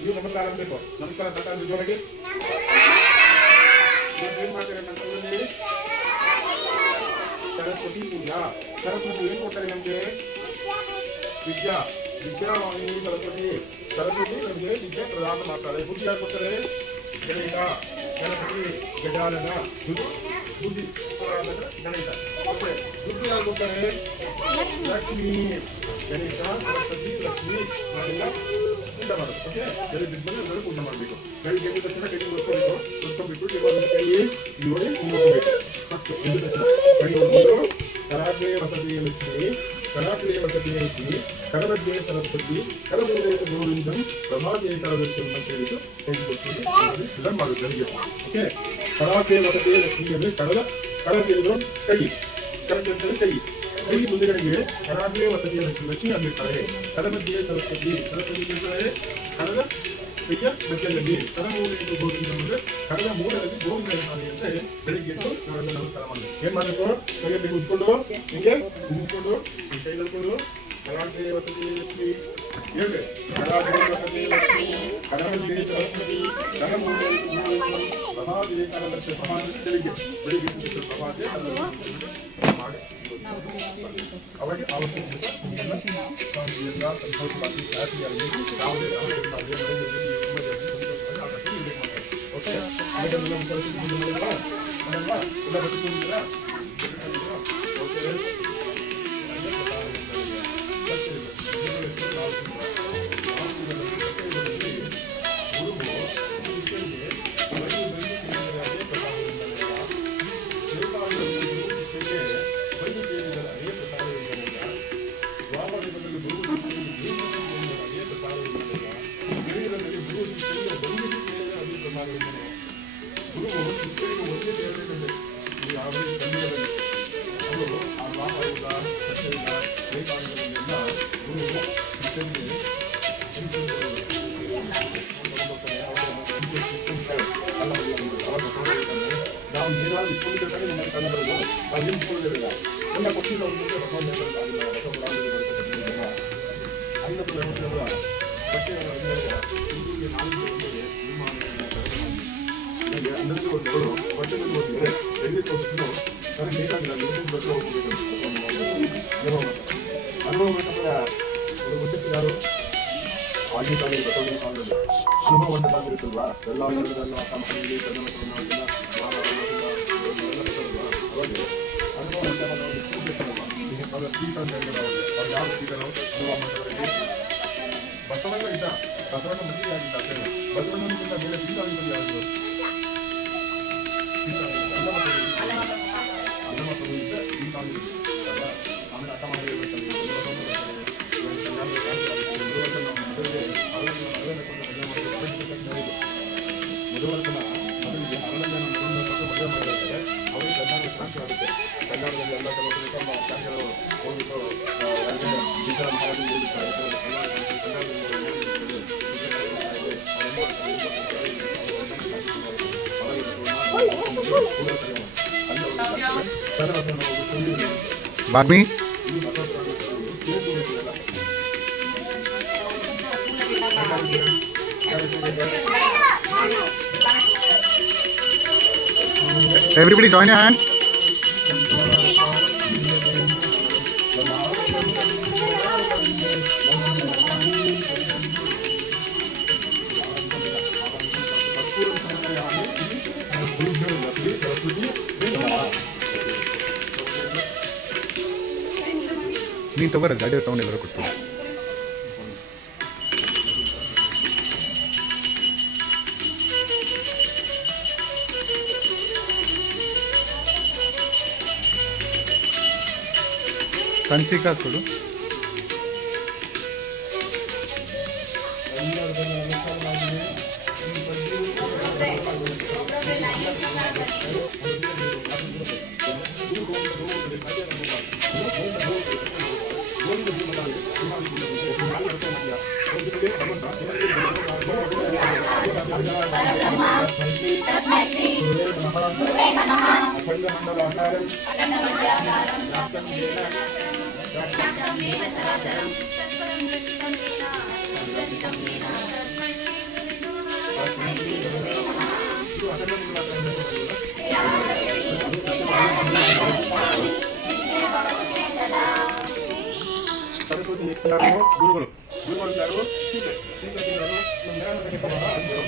ನೀವು ನಮಸ್ಕಾರ ಅನ್ಬೇಕು. ನಮಸ್ಕಾರ ತಕ್ಕ ಜೋರಾಗಿ ಏನ್ ಮಾಡ್ತಾರೆ ನನ್ನ ಸ್ಕೂಲಲ್ಲಿ? ಸರಸ್ವತಿ ಪೂಜಾ. ಸರಸ್ವತಿ ಏನ್ ಕೊಡ್ತಾರೆ ನಮ್ಗೆ? ವಿದ್ಯಾ. ವಿದ್ಯಾವಾಣಿ ಸರಸ್ವತಿ. ಸರಸ್ವತಿ ನಮ್ಗೆ ವಿದ್ಯೆ ಪ್ರದಾನ ಮಾಡ್ತಾರೆ. ಬುದ್ಧಿ ಯಾರು ಕೊಡ್ತಾರೆ? ಗಣೇಶ, ಗಣಪತಿ, ಗಜಾನನ, ಬುದ್ಧಿ ಗಣೇಶ. ಬುದ್ಧಿ ಯಾರು ಕೊಡ್ತಾರೆ? ಲಕ್ಷ್ಮಿ. ಗಣೇಶ, ಸರಸ್ವತಿ, ಲಕ್ಷ್ಮಿ ನಾವೆಲ್ಲ ಪೂಜೆ ಮಾಡೋದು. ಓಕೆ, ಬೆಳೆ ಬಿದ್ದರೆ ಎಲ್ಲರೂ ಪೂಜೆ ಮಾಡಬೇಕು. ಬೆಳಿಗ್ಗೆ ಎದ್ದ ತಕ್ಷಣ ಕೈ ಮುಗಿಸ್ಕೊಬೇಕು. ಕೈ ನೋಡಿ ಮುಗಿಸ್ಕೋಬೇಕು. ಫಸ್ಟ್ ಎದ್ದ ತಕ್ಷಣ ಕೈ ನೋಡ್ಕೊಂಡು ಕರಾಗ್ನೇ ವಸತಿ ಲಕ್ಷ್ಮಿ, ಕರಾಗ್ನೇ ವಸತಿ ಲಕ್ಷ್ಮಿ, ಕರಲಗ್ನೇ ಸರಸ್ವತಿ, ಕರಮೂಲೆ ಗೋವಿಂದಂ, ಪ್ರಭಾತೆ ಕರದರ್ಶನ ಅಂತ ಹೇಳಿದ್ದು ಹೇಳ್ಕೊಡ್ತೀನಿ. ಇದನ್ನು ಮಾಡೋದು ಬೆಳಿಗ್ಗೆ. ಓಕೆ, ಕರಾಗ್ನೇ ವಸತಿ ಲಕ್ಷ್ಮಿ ಅಂದರೆ ಕರದೇವರು ಕೈ, ಕರದಂತೇಳಿ ಕೈ. ಕೈ ಮುಂದೆಗಡೆಗೆ ಕರಾಗ್ನೇ ವಸತಿಯ ಲಕ್ಷ್ಮಿ ಆಗಿರ್ತಾರೆ. ಕರಮಧ್ಯೆ ಸರಸ್ವತಿ, ಸರಸ್ವತಿ ಇರ್ತಾರೆ. ಕರದ ಕೈಯ ಮಧ್ಯದಲ್ಲಿ ಕರಮೂಲೆಯನ್ನು ಗೋವಿಂದ ಅಂದರೆ ಕರದ ಮೂಲದಲ್ಲಿ ಗೋವಿಂದ ಅಂತ ಬೆಳಿಗ್ಗೆ ನಾವೆಲ್ಲ ನಮಸ್ಕಾರ ಮಾಡಬೇಕು. ಏನ್ ಮಾಡಬೇಕು? ಕೈಯಲ್ಲಿ ಉಜ್ಕೊಂಡು ಹೀಗೆ ಉಜ್ಕೊಂಡು ಕೈ ಹಿಡ್ಕೊಂಡು ಕರಾಗ್ನೇ ವಸತಿ ಲಕ್ಷ್ಮಿ ಹೇಳಿ. ಕರಾಗ್ನೇ ವಸತಿ ಲಕ್ಷ್ಮಿ, ಕರಮಧ್ಯೆ ಸರಸ್ವತಿ, ಕರಮೂಲೆ ಪ್ರಭಾತೆ ಕರದರ್ಶ. ಪ್ರಭಾತೆ ಬೆಳಿಗ್ಗೆ ಪ್ರಭಾತೆ ಮಾಡಿ ಅವಾಗ ಆವತ್ತು ದಿವಸ ಎಲ್ಲ ಸಂತೋಷವಾಗಿ ಹ್ಯಾಪಿಯಾಗಿ ಯಾವುದೇ ಅವಶ್ಯಕತೆ ತುಂಬ ಸಂತೋಷವಾಗಿ ಆಗುತ್ತೆ. ಇಲ್ಲೇ ಮಾಡ್ತಾರೆ. ಓಕೆ, ಆಮೇಲೆ ನಮ್ಮ ಸರಸ್ವತಿ ಪೂಜೆ ಮಾಡಿಲ್ಲ ಮಾಡಲ್ವಾ? ಎಲ್ಲ ಬದುಕೊಂಡಿದ್ದೀರಾ? ಓಕೆ, ಗುರು ಶಿಷ್ಯರಿಗೆ ಒಂದೇ ಸೇರಿದಂತೆ ಯಾವುದೇ ತಂಡದಲ್ಲಿ ಅವರು ಆ ರಾಮಯುಗ ಸತ್ಯಯುಗ ವೇದಾಂತಗಳನ್ನೆಲ್ಲ ಗುರು ಶಿಷ್ಯರಿಗೆ ನಾವು ಏನಾದ್ರು ಇಟ್ಕೊಂಡಿರ್ತಾರೆ ನಮಗೆ ಕಂಡು ಬರೋದು. ನಾವು ಏನು ಇಟ್ಕೊಂಡಿರಲಿಲ್ಲ. ಎಲ್ಲ ಕೊಟ್ಟಿಲ್ಲ ಅವ್ರಿಗೆ ಹೊಸ ಅನ್ನಪೂರ್ಣ ಬಟ್ಟೆ ಹಿಂದಿಗೆ ನಾಲ್ಕು ನಿಮ್ಮ అందరికీ ఒకరు బట్టలు పోతుంది ఎన్ని పోతుందో కానీ ಬೇಕಾಗಿಲ್ಲ. ಯೂಟ್ಯೂಬ್ ಬಟ್ಟೆ ಹೋಗ್ಬೇಕು ಅನುಭವ ಬೇಕಂದ್ರೆ ಗೊತ್ತಿತ್ತು ಯಾರು ಆಗಿನ ಕಾಲದಲ್ಲಿ ಬಟ್ಟೆ ಕಾಲದಲ್ಲಿ ಅನುಭವ ಅಂತ ಬಂದಿರುತ್ತಲ್ವಾ? ಎಲ್ಲ ಹೇಳೋದೆಲ್ಲ ಕಂಪನಿಯಲ್ಲಿ ಅನುಭವ ಅಂತ ಸ್ಪೀಕ್ ಅಂತ ಹೇಳಿದ್ರು. ಅವ್ರು ಯಾವ ಸ್ಪೀಕರ್ ಅನುಭವ ಮಾಡ್ತಾರೆ? ಬಸವಣ್ಣ ಇದ್ದ, ಬಸವಣ್ಣ ಮದುವೆ ಆಗಿದ್ದ. ಬಸವಣ್ಣನಿಗಿಂತ ಬೇರೆ ಫೀಲ್ ಆಗಿದ್ದು ಯಾವುದು? ಆಮೇಲೆ ಅಕ್ಕ ಮಾಡಿ ಮೊದಲ ವರ್ಷ ಮದುವೆಗೆ 11 ಜನ ಮದುವೆ ಮಾಡಿದ್ದಾರೆ. ಅವರು ಕರ್ನಾಟಕ ಸಾಕ್ಷಿ ಆಗುತ್ತೆ. ಕನ್ನಡದಲ್ಲಿ ಎಲ್ಲ ತಮ್ಮ ಚಾನೆಲ್ಗಳು ಹೋಗ್ಬಿಟ್ಟು ಟೀಚರ್ ಮಾಡಿ ಬಾಗ್ಮಿ everybody join your hands. ನೀನು ತಗೋರ ಗಾಡಿ ತಗೊಂಡು ಎಲ್ಲರೂ ಕೊಟ್ಟು ಕನ್ಸಿಕಾ ಕೊಡು. ಸರಸ್ವತಿ ಯಾರು ಗುರುಗಳು ಯಾರು ಟೀಚರ್ ಯಾರು